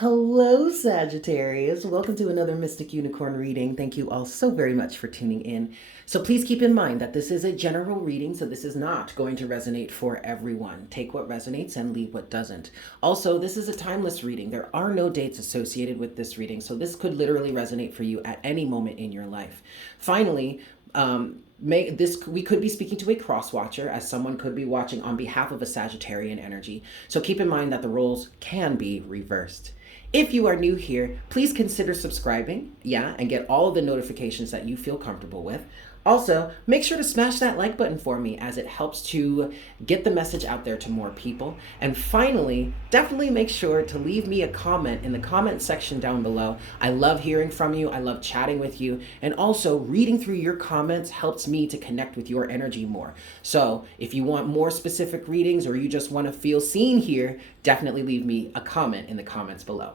Hello, Sagittarius. Welcome to another Mystic Unicorn reading. Thank you all so very much for tuning in. So please keep in mind that this is a general reading, so this is not going to resonate for everyone. Take what resonates and leave what doesn't. Also, this is a timeless reading. There are no dates associated with this reading, so this could literally resonate for you at any moment in your life. Finally, we could be speaking to a cross watcher, as someone could be watching on behalf of a Sagittarian energy. So keep in mind that the roles can be reversed. If you are new here, please consider subscribing, and get all of the notifications that you feel comfortable with. Also, make sure to smash that like button for me, as it helps to get the message out there to more people. And finally, definitely make sure to leave me a comment in the comment section down below. I love hearing from you. I love chatting with you. And also, reading through your comments helps me to connect with your energy more. So if you want more specific readings, or you just want to feel seen here, definitely leave me a comment in the comments below.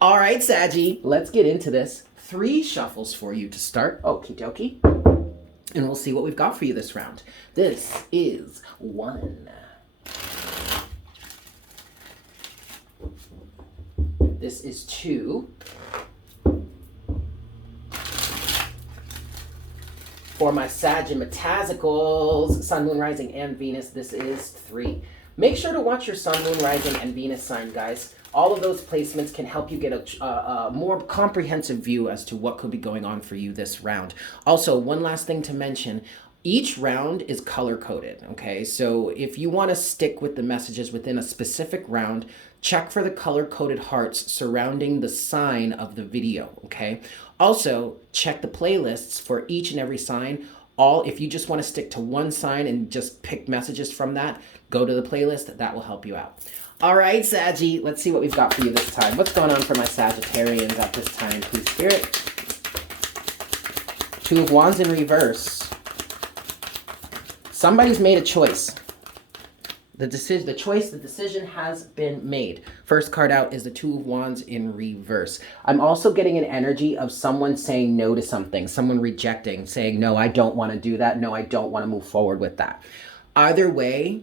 All right, Saggy, let's get into this. 3 shuffles for you to start. Okie dokie. And we'll see what we've got for you this round. This is 1. This is 2. For my Sagittariusicals, Sun, Moon, Rising, and Venus, this is 3. Make sure to watch your Sun, Moon, Rising, and Venus sign, guys. All of those placements can help you get a more comprehensive view as to what could be going on for you this round. Also, one last thing to mention, each round is color-coded, okay? So if you want to stick with the messages within a specific round, check for the color-coded hearts surrounding the sign of the video, okay? Also, check the playlists for each and every sign. If you just want to stick to one sign and just pick messages from that, go to the playlist. That will help you out. All right, Saggy, let's see what we've got for you this time. What's going on for my Sagittarians at this time, please, Spirit? 2 of Wands in reverse. Somebody's made a choice. The decision has been made. First card out is the 2 of Wands in reverse. I'm also getting an energy of someone saying no to something, someone rejecting, saying, no, I don't want to do that. No, I don't want to move forward with that. Either way,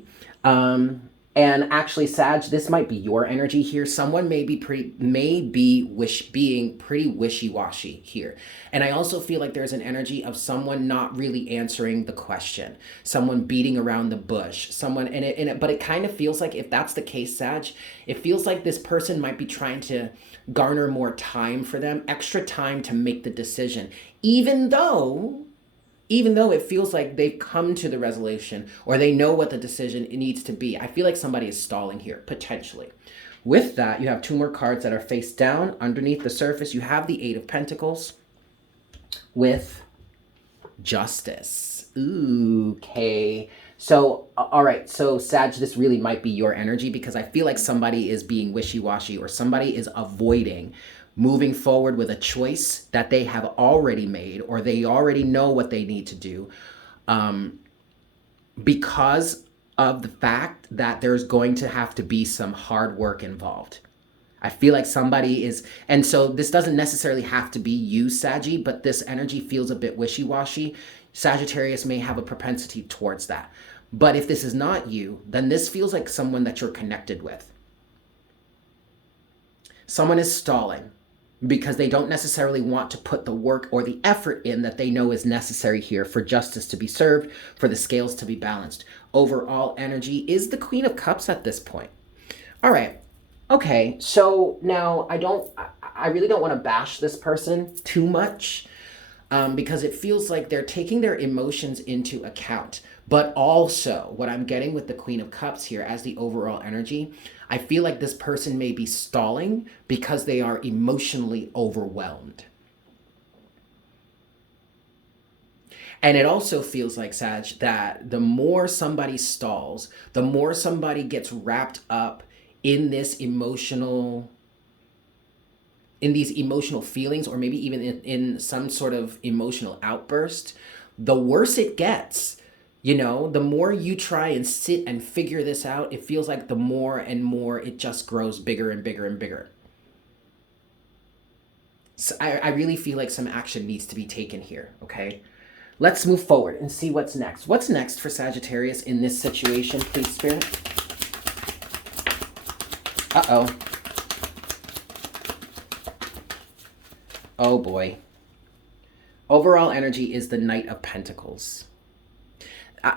and actually, Sag, this might be your energy here. Someone may be being pretty wishy-washy here. And I also feel like there's an energy of someone not really answering the question, someone beating around the bush, but it kind of feels like, if that's the case, Sag, it feels like this person might be trying to garner more time for them, extra time to make the decision, even though it feels like they've come to the resolution, or they know what the decision needs to be. I feel like somebody is stalling here, potentially. With that, you have 2 more cards that are face down. Underneath the surface, you have the 8 of Pentacles with Justice. Ooh, okay. So, all right. So, Sag, this really might be your energy, because I feel like somebody is being wishy-washy, or somebody is avoiding moving forward with a choice that they have already made, or they already know what they need to do, because of the fact that there's going to have to be some hard work involved. I feel like somebody is, and so this doesn't necessarily have to be you, Saggy, but this energy feels a bit wishy-washy. Sagittarius may have a propensity towards that. But if this is not you, then this feels like someone that you're connected with. Someone is stalling because they don't necessarily want to put the work or the effort in that they know is necessary here for justice to be served, for the scales to be balanced. Overall energy is the Queen of Cups at this point. All right. Okay. So now I really don't want to bash this person too much, because it feels like they're taking their emotions into account. But also, what I'm getting with the Queen of Cups here as the overall energy, I feel like this person may be stalling because they are emotionally overwhelmed. And it also feels like, Sag, that the more somebody stalls, the more somebody gets wrapped up in these emotional feelings, or maybe even in some sort of emotional outburst, the worse it gets. You know, the more you try and sit and figure this out, it feels like the more and more it just grows bigger and bigger and bigger. So I really feel like some action needs to be taken here, okay? Let's move forward and see what's next. What's next for Sagittarius in this situation, please, Spirit? Uh-oh. Oh boy. Overall energy is the Knight of Pentacles.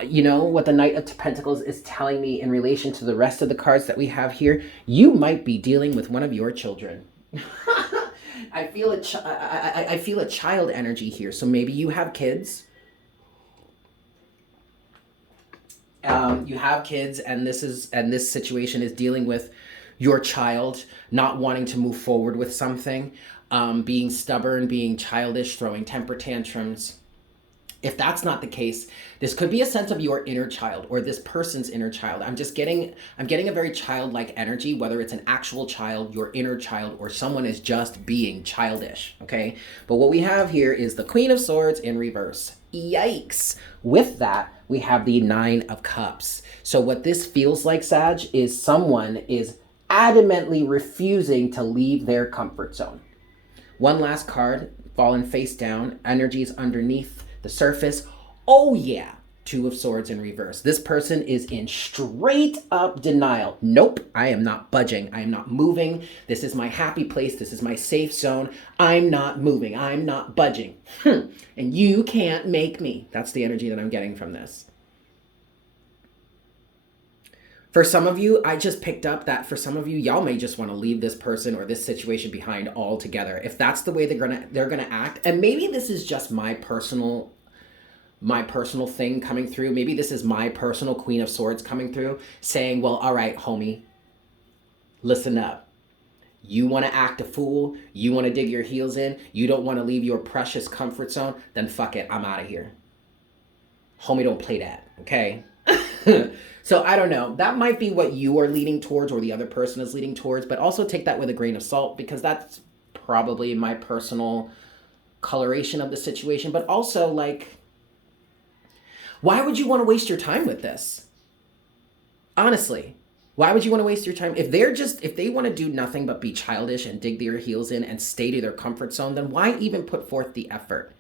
You know what the Knight of Pentacles is telling me in relation to the rest of the cards that we have here? You might be dealing with one of your children. I feel I feel a child energy here. So maybe you have kids. You have kids, and this situation is dealing with your child not wanting to move forward with something, being stubborn, being childish, throwing temper tantrums. If that's not the case, this could be a sense of your inner child or this person's inner child. I'm getting a very childlike energy, whether it's an actual child, your inner child, or someone is just being childish, okay? But what we have here is the Queen of Swords in reverse. Yikes. With that, we have the Nine of Cups. So what this feels like, Sag, is someone is adamantly refusing to leave their comfort zone. One last card, fallen face down, energies underneath the surface. Oh yeah, Two of Swords in reverse. This person is in straight up denial. Nope, I am not budging. I am not moving. This is my happy place. This is my safe zone. I'm not moving. I'm not budging. And you can't make me. That's the energy that I'm getting from this. For some of you, I just picked up that for some of you, y'all may just want to leave this person or this situation behind altogether. If that's the way they're gonna act, and maybe this is just my personal thing coming through. Maybe this is my personal Queen of Swords coming through, saying, well, all right, homie, listen up. You want to act a fool? You want to dig your heels in? You don't want to leave your precious comfort zone? Then fuck it, I'm out of here. Homie, don't play that, okay? So I don't know. That might be what you are leaning towards or the other person is leaning towards, but also take that with a grain of salt because that's probably my personal coloration of the situation. But also, like, why would you want to waste your time with this? Honestly, why would you want to waste your time? If they want to do nothing but be childish and dig their heels in and stay to their comfort zone, then why even put forth the effort?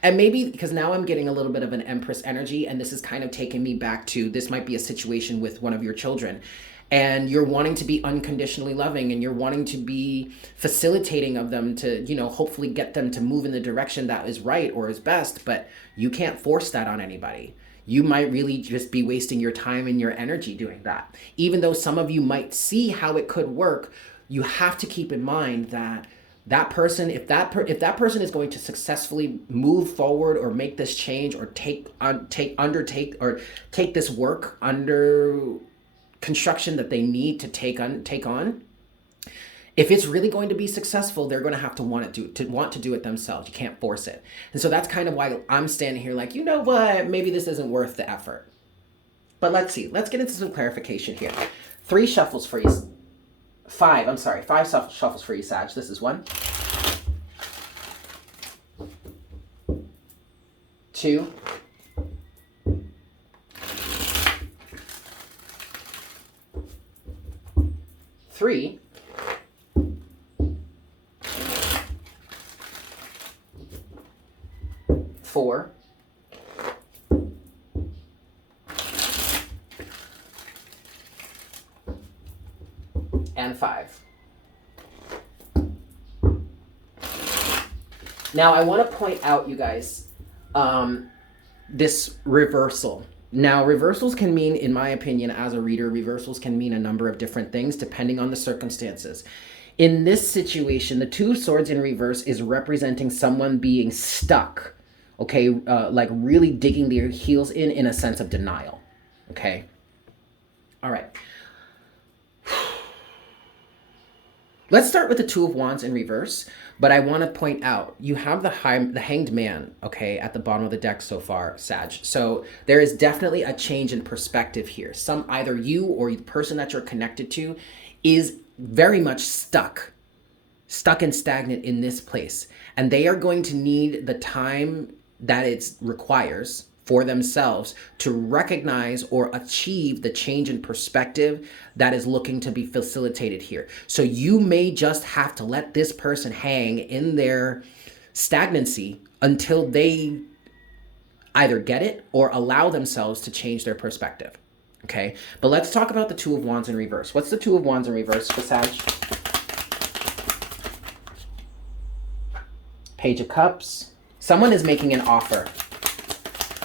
And maybe because now I'm getting a little bit of an Empress energy, and this is kind of taking me back to, this might be a situation with one of your children. And you're wanting to be unconditionally loving, and you're wanting to be facilitating of them to, you know, hopefully get them to move in the direction that is right or is best, but you can't force that on anybody. You might really just be wasting your time and your energy doing that. Even though some of you might see how it could work, you have to keep in mind that that person, if that person is going to successfully move forward or make this change or take this work under construction that they need to take on, if it's really going to be successful, they're going to have to want to do it themselves. You can't force it. And so that's kind of why I'm standing here like, you know what, maybe this isn't worth the effort. But let's see. Let's get into some clarification here. 5 shuffles for you, Sag. This is 1, 2, 3, 4, and 5. Now, I want to point out, you guys, this reversal. Now, reversals can mean, in my opinion, as a reader, reversals can mean a number of different things depending on the circumstances. In this situation, the 2 of Swords in reverse is representing someone being stuck, okay? Like really digging their heels in a sense of denial, okay? All right. Let's start with the 2 of Wands in reverse, but I want to point out, you have the Hanged Man, okay, at the bottom of the deck so far, Sag. So there is definitely a change in perspective here. Either you or the person that you're connected to is very much stuck and stagnant in this place. And they are going to need the time that it requires for themselves to recognize or achieve the change in perspective that is looking to be facilitated here. So you may just have to let this person hang in their stagnancy until they either get it or allow themselves to change their perspective. Okay, but let's talk about the 2 of Wands in reverse. What's the 2 of Wands in reverse for Sag? Page of Cups. Someone is making an offer.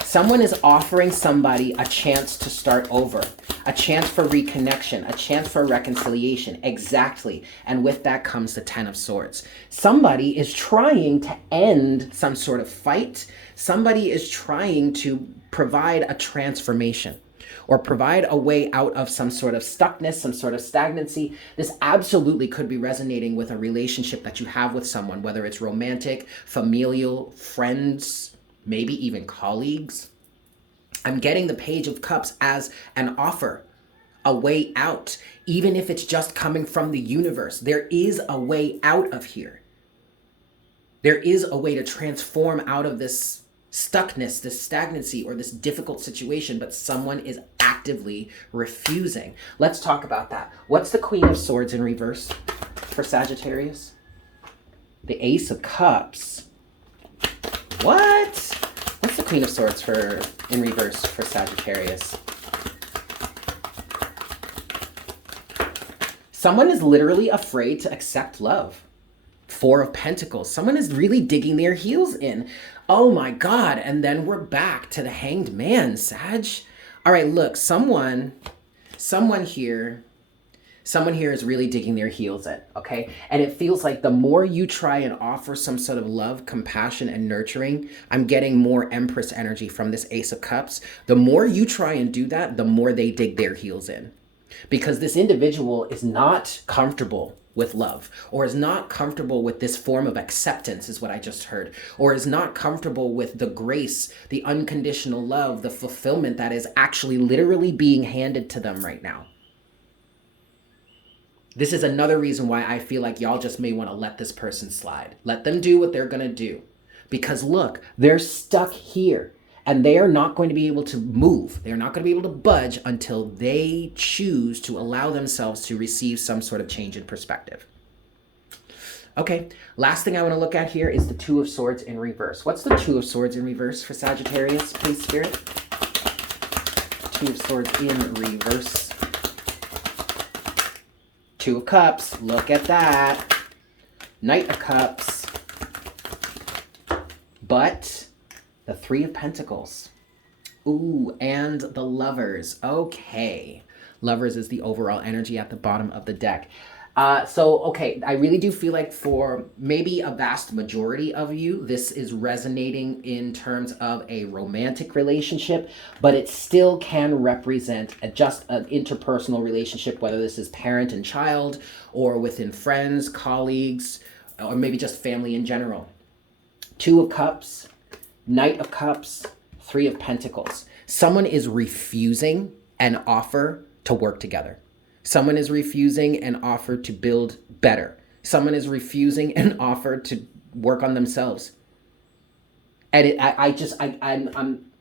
Someone is offering somebody a chance to start over, a chance for reconnection, a chance for reconciliation. Exactly. And with that comes the Ten of Swords. Somebody is trying to end some sort of fight. Somebody is trying to provide a transformation or provide a way out of some sort of stuckness, some sort of stagnancy. This absolutely could be resonating with a relationship that you have with someone, whether it's romantic, familial, friends, maybe even colleagues. I'm getting the Page of Cups as an offer, a way out, even if it's just coming from the universe. There is a way out of here. There is a way to transform out of this stuckness, this stagnancy, or this difficult situation, but someone is actively refusing. Let's talk about that. What's the Queen of Swords in reverse for Sagittarius? The Ace of Cups. What? What's the Queen of Swords in reverse for Sagittarius? Someone is literally afraid to accept love. Four of Pentacles. Someone is really digging their heels in. Oh my God. And then we're back to the Hanged Man, Sag. All right, look, someone here is really digging their heels in, okay? And it feels like the more you try and offer some sort of love, compassion, and nurturing, I'm getting more Empress energy from this Ace of Cups. The more you try and do that, the more they dig their heels in. Because this individual is not comfortable with love, or is not comfortable with this form of acceptance, is what I just heard, or is not comfortable with the grace, the unconditional love, the fulfillment that is actually literally being handed to them right now. This is another reason why I feel like y'all just may want to let this person slide. Let them do what they're going to do. Because look, they're stuck here and they are not going to be able to move. They're not going to be able to budge until they choose to allow themselves to receive some sort of change in perspective. Okay, last thing I want to look at here is the Two of Swords in reverse. What's the Two of Swords in reverse for Sagittarius, please, Spirit? Two of Swords in reverse. Two of Cups, look at that. Knight of Cups. But the Three of Pentacles. Ooh, and the Lovers. Okay. Lovers is the overall energy at the bottom of the deck. Okay, I really do feel like for maybe a vast majority of you, this is resonating in terms of a romantic relationship, but it still can represent just an interpersonal relationship, whether this is parent and child, or within friends, colleagues, or maybe just family in general. Two of Cups, Knight of Cups, Three of Pentacles. Someone is refusing an offer to work together. Someone is refusing an offer to build better. Someone is refusing an offer to work on themselves. And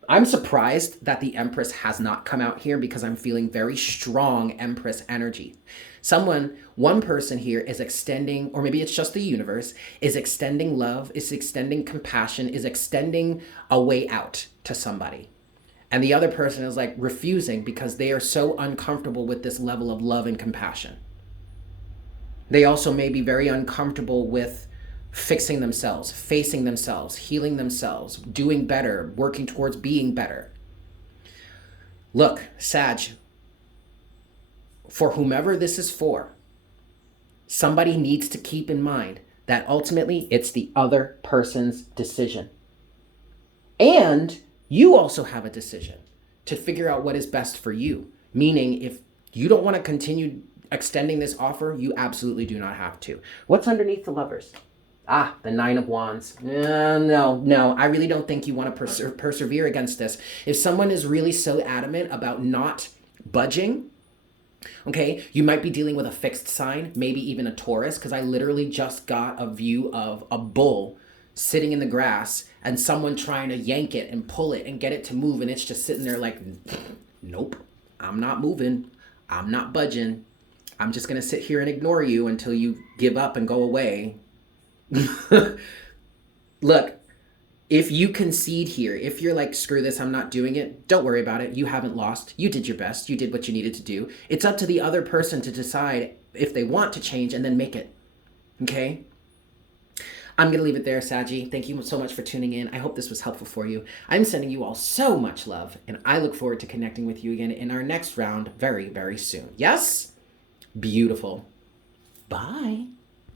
I'm surprised that the Empress has not come out here, because I'm feeling very strong Empress energy. One person here is extending, or maybe it's just the universe, is extending love, is extending compassion, is extending a way out to somebody. And the other person is like refusing because they are so uncomfortable with this level of love and compassion. They also may be very uncomfortable with fixing themselves, facing themselves, healing themselves, doing better, working towards being better. Look, Sag, for whomever this is for, somebody needs to keep in mind that ultimately it's the other person's decision. And you also have a decision to figure out what is best for you. Meaning, if you don't want to continue extending this offer, you absolutely do not have to. What's underneath the Lovers? Ah, the Nine of Wands. No. I really don't think you want to persevere against this. If someone is really so adamant about not budging, okay, you might be dealing with a fixed sign, maybe even a Taurus, because I literally just got a view of a bull sitting in the grass and someone trying to yank it and pull it and get it to move, and it's just sitting there like, nope, I'm not moving. I'm not budging. I'm just going to sit here and ignore you until you give up and go away. Look, if you concede here, if you're like, screw this, I'm not doing it, don't worry about it. You haven't lost. You did your best. You did what you needed to do. It's up to the other person to decide if they want to change and then make it. Okay? I'm going to leave it there, Saji. Thank you so much for tuning in. I hope this was helpful for you. I'm sending you all so much love, and I look forward to connecting with you again in our next round very, very soon. Yes? Beautiful. Bye.